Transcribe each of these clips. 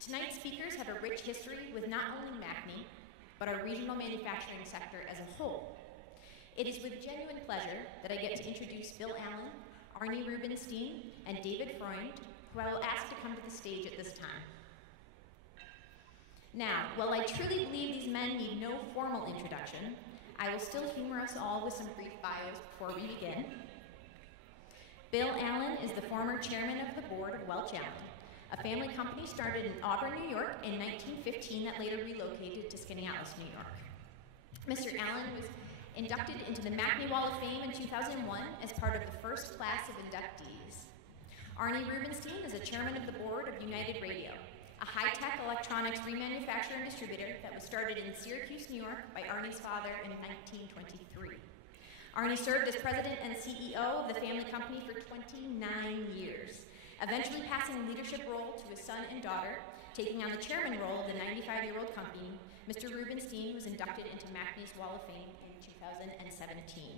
Tonight's speakers have a rich history with not only MACNY, but our regional manufacturing sector as a whole. It is with genuine pleasure that I get to introduce Bill Allen, Arnie Rubenstein, and David Freund, who I will ask to come to the stage at this time. Now, while I truly believe these men need no formal introduction, I will still humor us all with some brief bios before we begin. Bill Allen is the former chairman of the board of Welch Allen, a family company started in Auburn, New York in 1915 that later relocated to Skaneateles, New York. Mr. Allen was inducted into the MACNY Wall of Fame in 2001 as part of the first class of inductees. Arnie Rubenstein is a chairman of the board of United Radio, a high-tech electronics remanufacturer and distributor that was started in Syracuse, New York by Arnie's father in 1923. Arnie served as president and CEO of the family company for 29 years, eventually passing the leadership role to his son and daughter, taking on the chairman role of the 95-year-old company. Mr. Rubenstein was inducted into MACNY's Wall of Fame in 2017.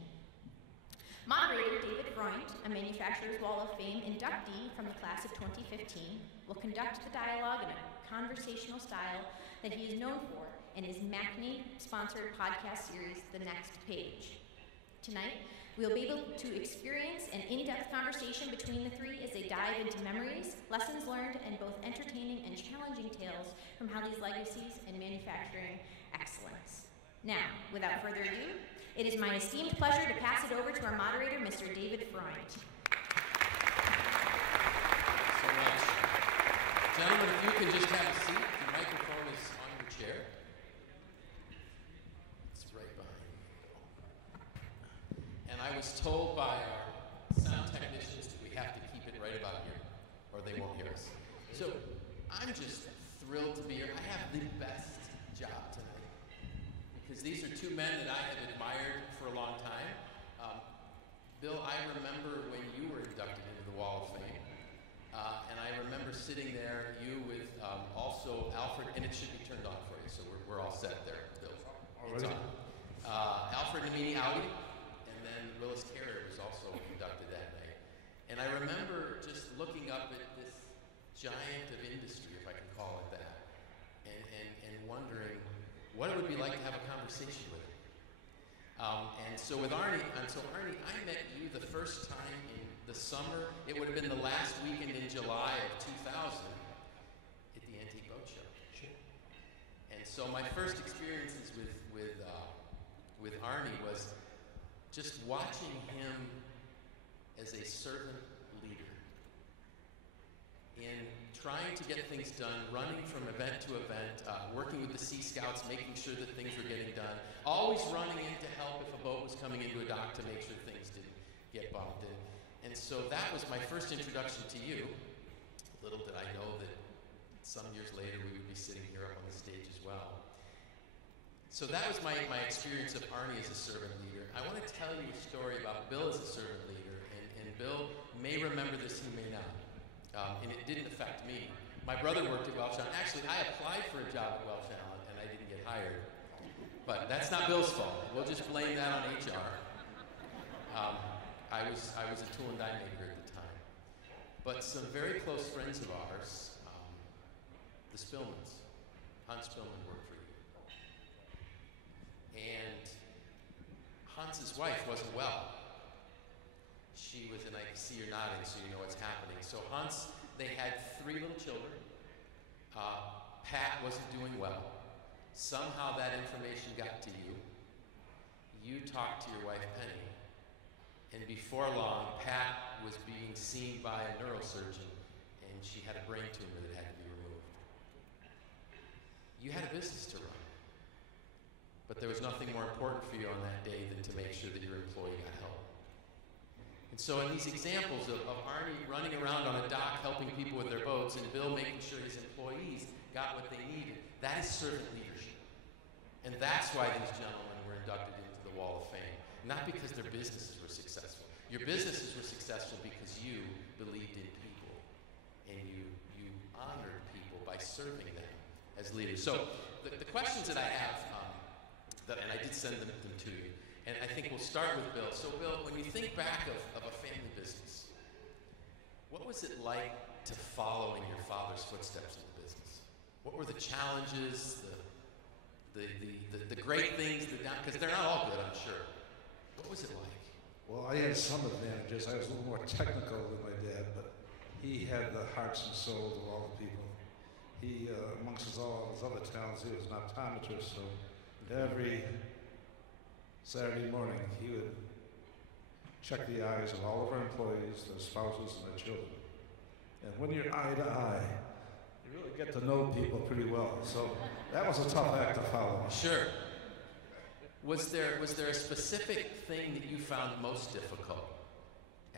Moderator David Freund, a Manufacturers Wall of Fame inductee from the class of 2015, will conduct the dialogue in a conversational style that he is known for in his MACNY-sponsored podcast series, The Next Page. Tonight, we'll be able to experience an in-depth conversation between the three as they dive into memories, lessons learned, and both entertaining and challenging tales from Halley's legacies in manufacturing excellence. Now, without further ado, it is my esteemed pleasure to pass it over to our moderator, Mr. David Freund. So much. Gentlemen, if you can just have a seat, the microphone is on your chair. It's right behind you. And I was told by our sound technicians that we have to keep it right about here, or they won't hear us. So I'm just thrilled to be here. I have the best job tonight, because these are two men that I have admired for a long time. Bill, I remember when you were inducted into the Wall of Fame, and I remember sitting there, you with also Alfred, and it should be turned on for you, so we're all set there, Bill. It's on. Alfred Namini Audi, and then Willis Carrier was also inducted that night. And I remember just looking up at this giant of industry, if I can call it that, and wondering what it would be like to have a conversation with him. And so with Arnie, I met you the first time in the summer. It would have been the last weekend in July of 2000 at the Antique Boat Show. Sure. And so my first experiences with Arnie was just watching him as a servant leader in trying to get things done, running from event to event, working with the Sea Scouts, making sure that things were getting done, always running in to help if a boat was coming into a dock to make sure things didn't get bumped in. And so that was my first introduction to you. Little did I know that some years later we would be sitting here up on the stage as well. So that was my experience of Arnie as a servant leader. I want to tell you a story about Bill as a servant leader, and Bill may remember this, he may not. And it didn't affect me. My brother worked at Welch Allen. Actually, I applied for a job at Welch Allen, and I didn't get hired. But that's not Bill's fault. We'll just blame that on HR. I was a tool and die maker at the time. But some very close friends of ours, the Spillmans, Hans Spillman worked for you. And Hans's wife wasn't well. She was, and I see you're nodding, so you know what's happening. So Hans, they had 3 little children. Pat wasn't doing well. Somehow that information got to you. You talked to your wife, Penny. And before long, Pat was being seen by a neurosurgeon, and she had a brain tumor that had to be removed. You had a business to run. But there was nothing more important for you on that day than to make sure that your employee got help. And so in these examples of Arnie running around on a dock helping people with their boats and Bill making sure his employees got what they needed, that is servant leadership. And that's why these gentlemen were inducted into the Wall of Fame. Not because their businesses were successful. Your businesses were successful because you believed in people and you honored people by serving them as leaders. So the questions that I have, and I did send them to you, and I think we'll start with Bill. So Bill, when you think back of a family business, what was it like to follow in your father's footsteps in the business? What were the challenges, the great things, because they're not all good, I'm sure. What was it like? Well, I had some advantages. I was a little more technical than my dad, but he had the hearts and souls of all the people. He, amongst all his other talents, he was an optometrist, so every Saturday morning he would check the eyes of all of our employees, their spouses, and their children. And when you're eye to eye, you really get to know people pretty well. So that was a tough act to follow. Sure. Was there a specific thing that you found most difficult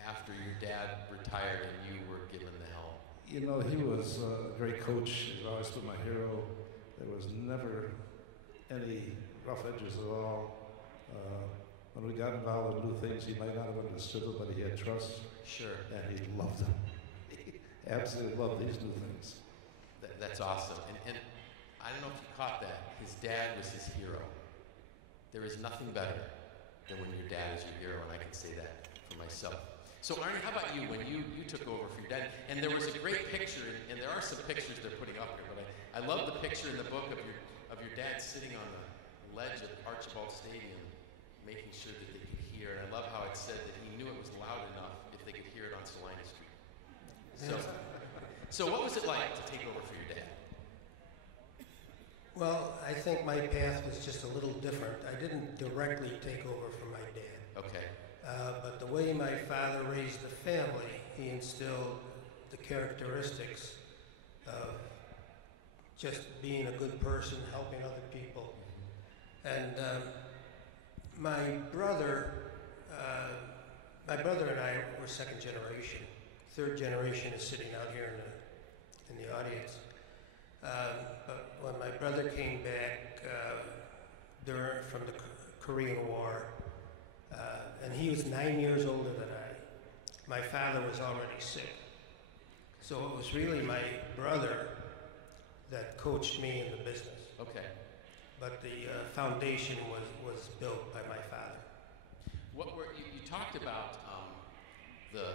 after your dad retired and you were given the helm? You know, he was a great coach. He's always been my hero. There was never any rough edges at all. When we got involved in new things, he might not have understood it, but he had trust. Sure. And he loved them. He absolutely loved these new things. That's awesome. And I don't know if you caught that. His dad was his hero. There is nothing better than when your dad is your hero, and I can say that for myself. So Arnie, how about you, when you took over for your dad? And there was a great picture, and there are some pictures they're putting up here, but I love the picture in the book of your dad sitting on the ledge of Archibald Stadium, making sure that they could hear. And I love how it said that he knew it was loud enough if they could hear it on Salina Street. So what was it like to take over for your dad? Well, I think my path was just a little different. I didn't directly take over from my dad. Okay. But the way my father raised the family, he instilled the characteristics of just being a good person, helping other people. And my brother and I were second generation. Third generation is sitting out here in the audience. But when my brother came back from the Korean War, and he was 9 years older than my father was already sick. So it was really my brother that coached me in the business. Okay. But the foundation was built by my father. You talked about the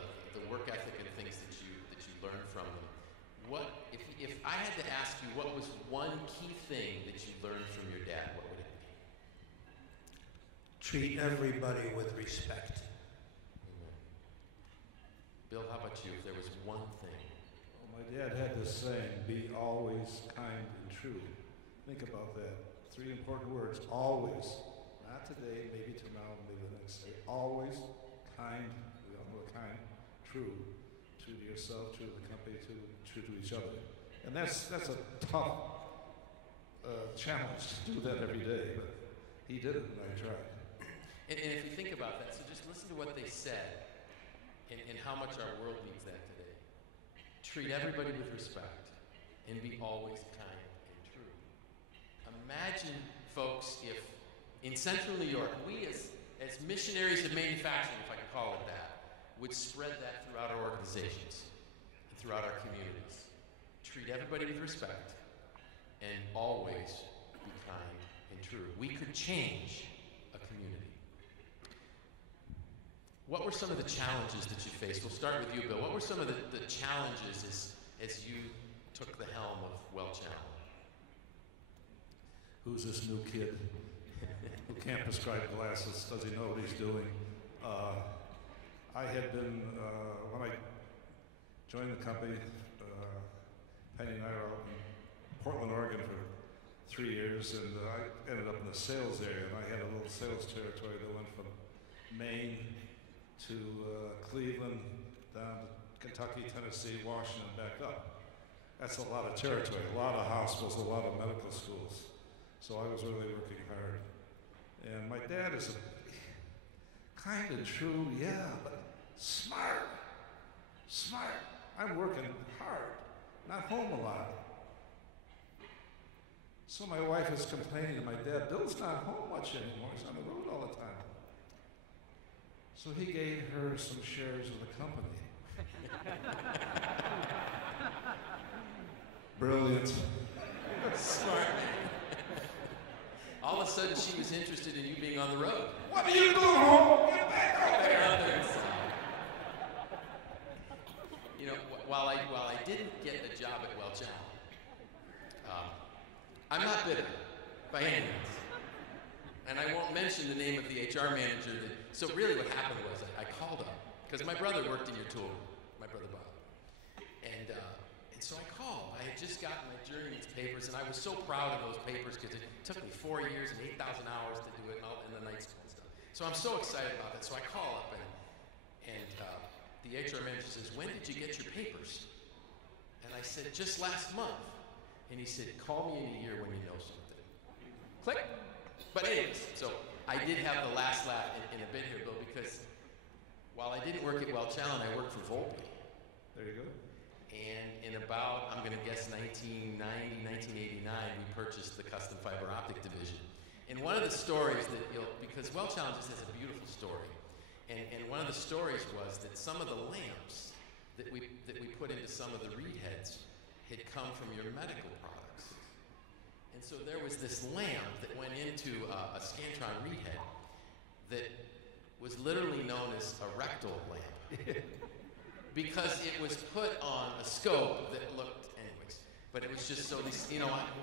work ethic and things that you learned from them. What if I had to ask you what was one key thing that you learned from your dad? What would it be? Treat everybody with respect. Bill, how about you? If there was one thing. Well, my dad had this saying, be always kind and true. Think about that. 3 important words, always. Not today, maybe tomorrow, maybe the next day. Always kind, we all know kind, true. True to yourself, true to the company, true to each other. And that's a tough challenge to do that every day, but he did it and I tried. And if you think about that, so just listen to what they said and how much our world needs that today. Treat everybody with respect and be always kind and true. Imagine, folks, if in Central New York, we as missionaries of manufacturing, if I can call it that, would spread that throughout our organizations and throughout our communities. Treat everybody with respect and always be kind and true. We could change a community. What were some of the challenges that you faced? We'll start with you, Bill. What were some of the challenges as you took the helm of Welch Allen? Who's this new kid who can't prescribe glasses? Does he know what he's doing? I had been, when I joined the company, Penny and I were out in Portland, Oregon for 3 years, and I ended up in the sales area, and I had a little sales territory that went from Maine to Cleveland, down to Kentucky, Tennessee, Washington, back up. That's a lot of territory, a lot of hospitals, a lot of medical schools. So I was really working hard. And my dad is kind and true, yeah, but smart. Smart. I'm working hard, not home a lot. So my wife is complaining to my dad, Bill's not home much anymore, he's on the road all the time. So he gave her some shares of the company. Brilliant. Smart. All of a sudden, she was interested in you being on the road. What are you doing home? Get back out there! You know, while I didn't get a job at Welch Allen, I'm not bitter, by any means. And I won't mention the name of the HR manager. So really what happened was I called up, because my brother worked in your tool room, my brother Bob. And so I called. I had just gotten my journeyman's papers, and I was so proud of those papers because it took me 4 years and 8,000 hours to do it and the night school and stuff. So I'm so excited about that. So I call up, and the HR manager says, when did you get your papers? And I said, just last month. And he said, call me in a year when you know something. Click. But anyways, so I did have the last laugh in a bit here, Bill, because while I didn't work at Welch Allyn, I worked for Volpe. There you go. And in about, I'm going to guess 1990, 1989, we purchased the custom fiber optic division. And one of the stories that because Welch Allyn just has a beautiful story, and one of the stories was that some of the lamps that we put into some of the reed heads had come from your medical products. And so there was this lamp that went into a Scantron reed head that was literally known as a rectal lamp. Because it was put on a scope that looked, anyways, but it was just so these,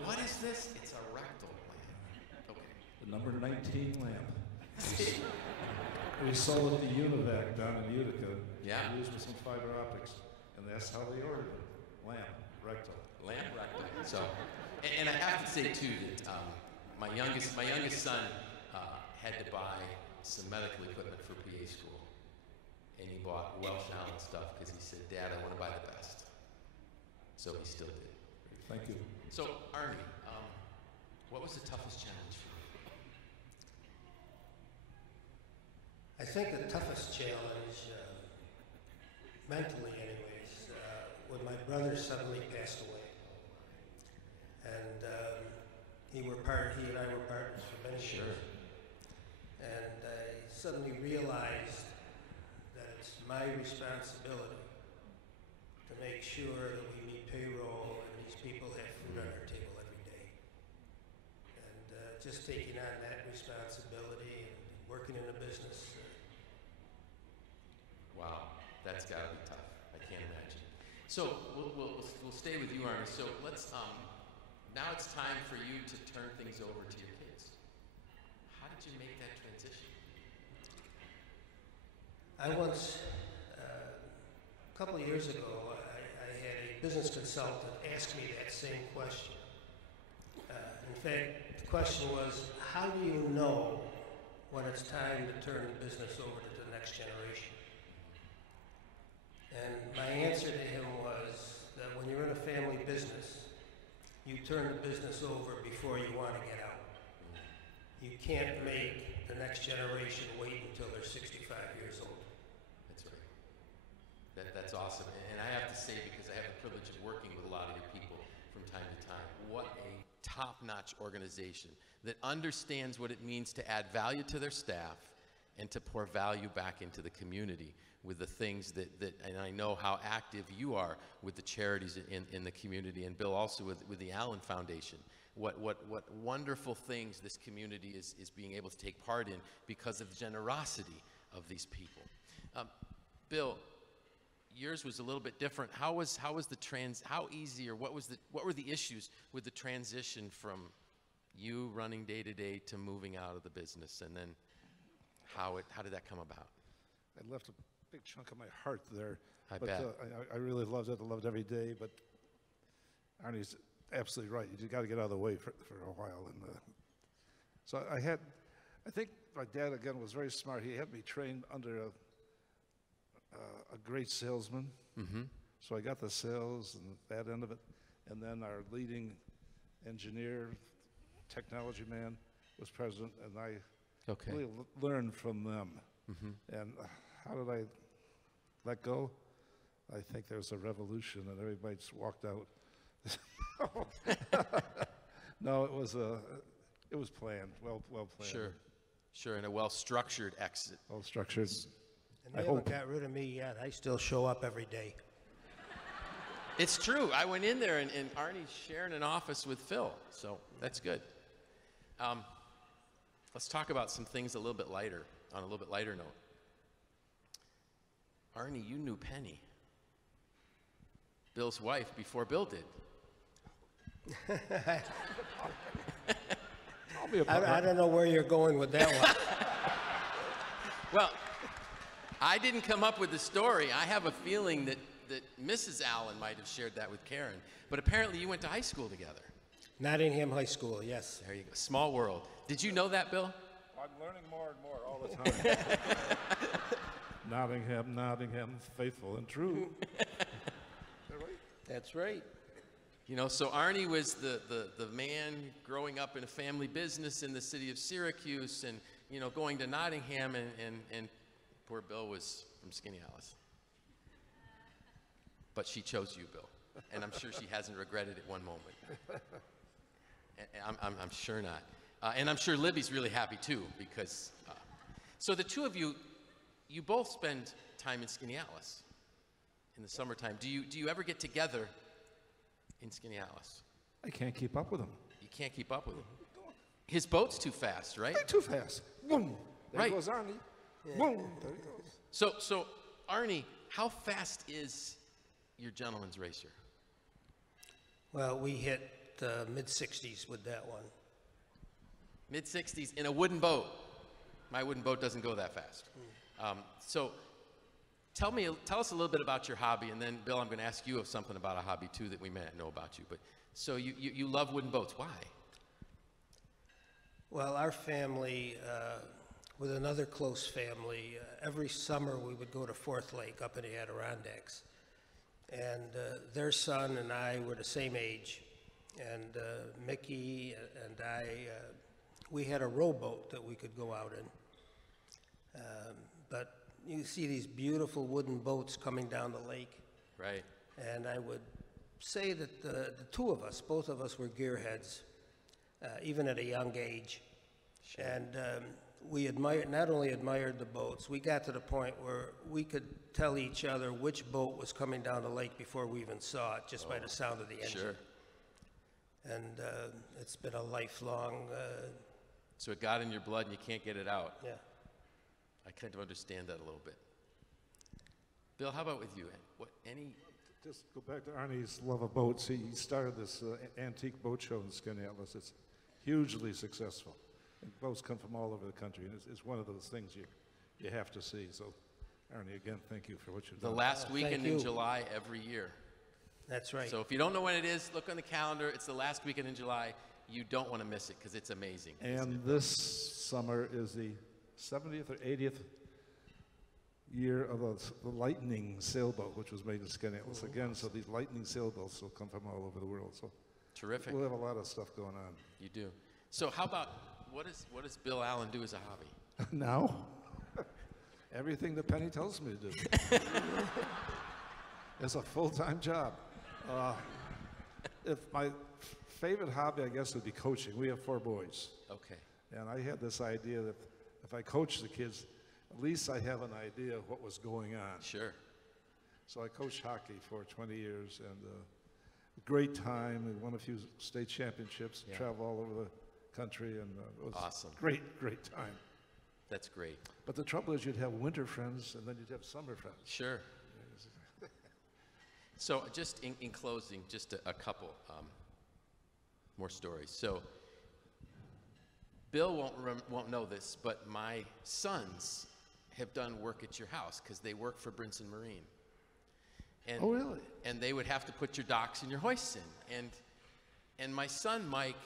what is this? It's a rectal lamp. Okay. The number 19 lamp. We sold it to Univac down in Utica. Yeah. Used with some fiber optics, and that's how they ordered it. Lamp, rectal. Lamp, rectal. So, and I have to say too that my youngest son had to buy some medical equipment for PA school. And he bought Welch Allyn stuff because he said, Dad, I want to buy the best. So he still did. Thank you. So, Arnie, what was the toughest challenge for you? I think the toughest challenge, mentally anyways, when my brother suddenly passed away. And he and I were partners for many years. And I suddenly realized my responsibility to make sure that we meet payroll and these people have food on their table every day. And just taking on that responsibility and working in a business. Wow, that's got to be tough. I can't imagine. So we'll stay with you, Arnie. So let's now it's time for you to turn things over to your kids. How did you make that transition? I once, a couple of years ago, I had a business consultant ask me that same question. In fact, the question was, how do you know when it's time to turn the business over to the next generation? And my answer to him was that when you're in a family business, you turn the business over before you want to get out. You can't make the next generation wait until they're 65 years old. That's awesome. And I have to say, because I have the privilege of working with a lot of your people from time to time, what a top-notch organization that understands what it means to add value to their staff and to pour value back into the community with the things that and I know how active you are with the charities in the community, and Bill also with the Allen Foundation. What wonderful things this community is being able to take part in because of the generosity of these people. Bill, yours was a little bit different. How easy, or what were the issues with the transition from you running day to day to moving out of the business, and then how did that come about? I left a big chunk of my heart there. I bet. I really loved it. I loved every day. But Arnie's absolutely right. You got to get out of the way for a while. And so I think my dad again was very smart. He had me trained under a great salesman. Mm-hmm. So I got the sales and that end of it. And then our leading engineer, technology man, was president, and I really learned from them. Mm-hmm. And how did I let go? I think there was a revolution, and everybody just walked out. No, it was planned, well planned. Sure, and a well-structured exit. Well structured. And they haven't got rid of me yet. I still show up every day. It's true. I went in there, and Arnie's sharing an office with Phil, so that's good. Let's talk about some things on a little bit lighter note. Arnie, you knew Penny, Bill's wife, before Bill did. I'll be a I don't know where you're going with that one. Well, I didn't come up with the story. I have a feeling that Mrs. Allen might have shared that with Karen. But apparently you went to high school together. Nottingham High School, yes. There you go. Small world. Did you know that, Bill? I'm learning more and more all the time. Nottingham, faithful and true. That's right. You know, so Arnie was the man growing up in a family business in the city of Syracuse and, you know, going to Nottingham, and poor Bill was from Skinny Alice. But she chose you, Bill. And I'm sure she hasn't regretted it one moment. I'm sure not. And I'm sure Libby's really happy too, because, so the two of you, you both spend time in Skinny Alice in the summertime. Do you ever get together in Skinny Alice? I can't keep up with him. You can't keep up with him. His boat's too fast, right? Too fast. Boom. There Right. goes Arnie. Yeah. Boom. There he goes. So Arnie, how fast is your gentleman's racer? Well, we hit mid-60s with that one. Mid-60s in a wooden boat. My wooden boat doesn't go that fast. So tell us a little bit about your hobby, and then Bill, I'm going to ask you of something about a hobby too that we may not know about you. But so you love wooden boats. Why? Well, our family, with another close family, every summer we would go to Fourth Lake up in the Adirondacks. And their son and I were the same age. And Mickey and I, we had a rowboat that we could go out in. But you see these beautiful wooden boats coming down the lake. Right. And I would say that the two of us, both of us were gearheads, even at a young age. Sure. And we not only admired the boats, we got to the point where we could tell each other which boat was coming down the lake before we even saw it, just by the sound of the engine. Sure. And it's been a lifelong, So it got in your blood and you can't get it out. yeah. I kind of understand that a little bit. Bill, how about with you? Just go back to Arnie's love of boats. He started this antique boat show in Skinny Alice. It's hugely successful. And boats come from all over the country, and it's one of those things you have to see. So, Arnie, again, thank you for what you've The done. last Thank weekend in you. July every year. That's right. So if you don't know when it is, look on the calendar. It's the last weekend in July. You don't want to miss it because it's amazing. And this summer is the 70th or 80th year of the Lightning sailboat, which was made in Skinny Alice again. So these Lightning sailboats will come from all over the world. So Terrific. we'll have a lot of stuff going on. You do. So how about, what does Bill Allen do as a hobby? Now, everything that Penny tells me to do. It's a full-time job. If my favorite hobby, I guess, would be coaching. We have 4 boys. Okay. And I had this idea that if I coach the kids, at least I have an idea of what was going on. Sure. So I coached hockey for 20 years, and great time. We won a few state championships, Yeah. traveled all over the country, and it was Awesome. great time. That's great. But the trouble is you'd have winter friends, and then you'd have summer friends. Sure. So just in closing, just a couple more stories. So Bill won't know this, but my sons have done work at your house because they work for Brinson Marine. And, Oh, really? And they would have to put your docks and your hoists in. And my son Mike,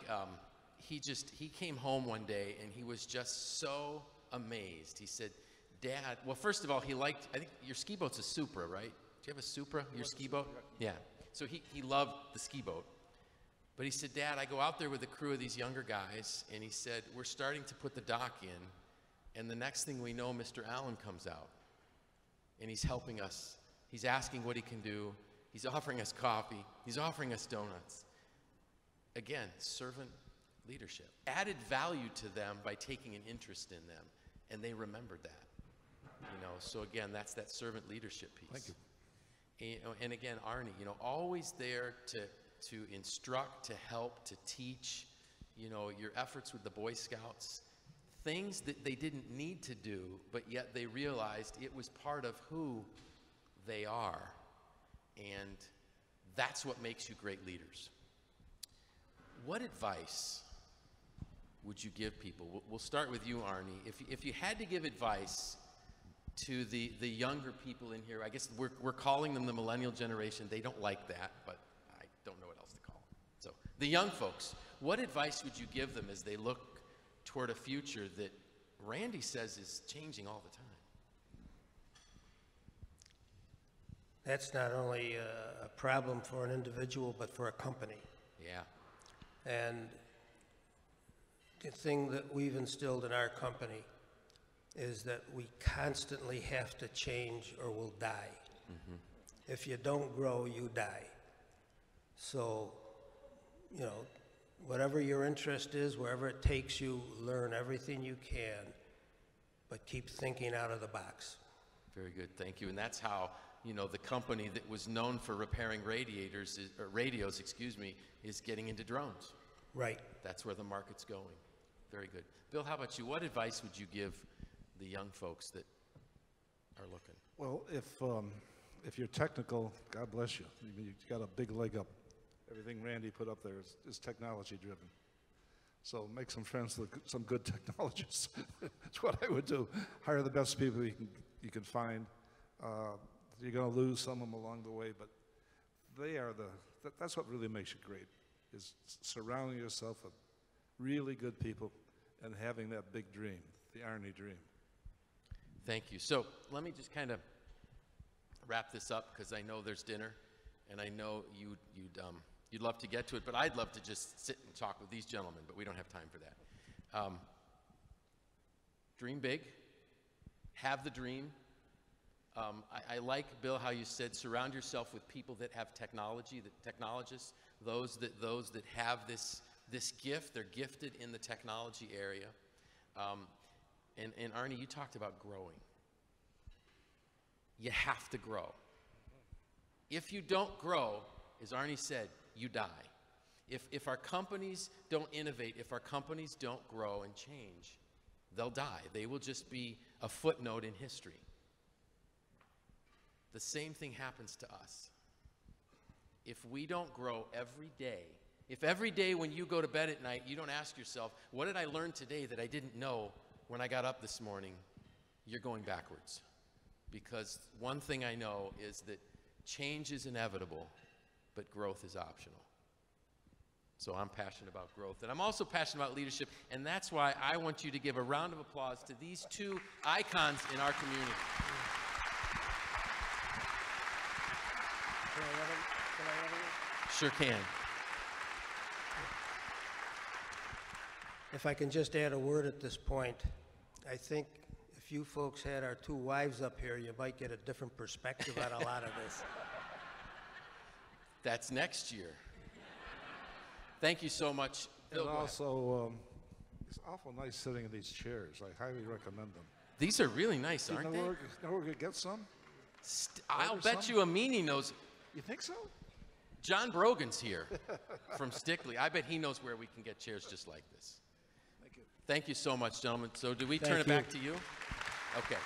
he came home one day and he was just so amazed. He said, "Dad," well, first of all, I think your ski boat's a Supra, right? Do you have a Supra, your ski boat? Yeah. So he loved the ski boat. But he said, "Dad, I go out there with a crew of these younger guys," and he said, "We're starting to put the dock in, and the next thing we know, Mr. Allen comes out, and he's helping us. He's asking what he can do. He's offering us coffee. He's offering us donuts." Again, servant leadership. Added value to them by taking an interest in them, and they remembered that. So again, that's that servant leadership piece. Thank you. And again, Arnie, always there to instruct, to help, to teach, your efforts with the Boy Scouts, things that they didn't need to do, but yet they realized it was part of who they are. And that's what makes you great leaders. what advice would you give people? We'll start with you, Arnie. If you had to give advice to the younger people in here, I guess we're calling them the millennial generation. They don't like that, but I don't know what else to call them. So the young folks, what advice would you give them as they look toward a future that Randy says is changing all the time? That's not only a problem for an individual, but for a company. Yeah. And the thing that we've instilled in our company is that we constantly have to change or we'll die. Mm-hmm. If you don't grow, you die. So, you know, whatever your interest is, wherever it takes you, learn everything you can, but keep thinking out of the box. Very good, thank you. And that's how, you know, the company that was known for repairing radios, is getting into drones. Right. That's where the market's going. Very good. Bill, how about you? What advice would you give the young folks that are looking? Well, if you're technical, God bless you. You've got a big leg up. Everything Randy put up there is technology driven. So make some friends with some good technologists. That's what I would do. Hire the best people you can find. You're going to lose some of them along the way, but they are that's what really makes you great, is surrounding yourself with really good people and having that big dream, the Arnie dream. Thank you. So let me just kind of wrap this up, because I know there's dinner, and I know you'd love to get to it, but I'd love to just sit and talk with these gentlemen, but we don't have time for that. Dream big, have the dream. I like, Bill, how you said surround yourself with people that have technology, that technologists, those that have this gift. They're gifted in the technology area. And Arnie, you talked about growing. You have to grow. If you don't grow, as Arnie said, you die. If our companies don't innovate, if our companies don't grow and change, they'll die. They will just be a footnote in history. The same thing happens to us. If we don't grow every day, if every day when you go to bed at night, you don't ask yourself, what did I learn today that I didn't know when I got up this morning, you're going backwards. Because one thing I know is that change is inevitable, but growth is optional. So I'm passionate about growth, and I'm also passionate about leadership, and that's why I want you to give a round of applause to these two icons in our community. Sure can. If I can just add a word at this point, I think if you folks had our two wives up here, you might get a different perspective on a lot of this. That's next year. Thank you so much. And also, it's awful nice sitting in these chairs. I highly recommend them. These are really nice, aren't they? Know we're going to get some? I'll bet you a meanie knows. You think so? John Brogan's here from Stickley. I bet he knows where we can get chairs just like this. Thank you. Thank you so much, gentlemen. So do we turn it back to you? Okay.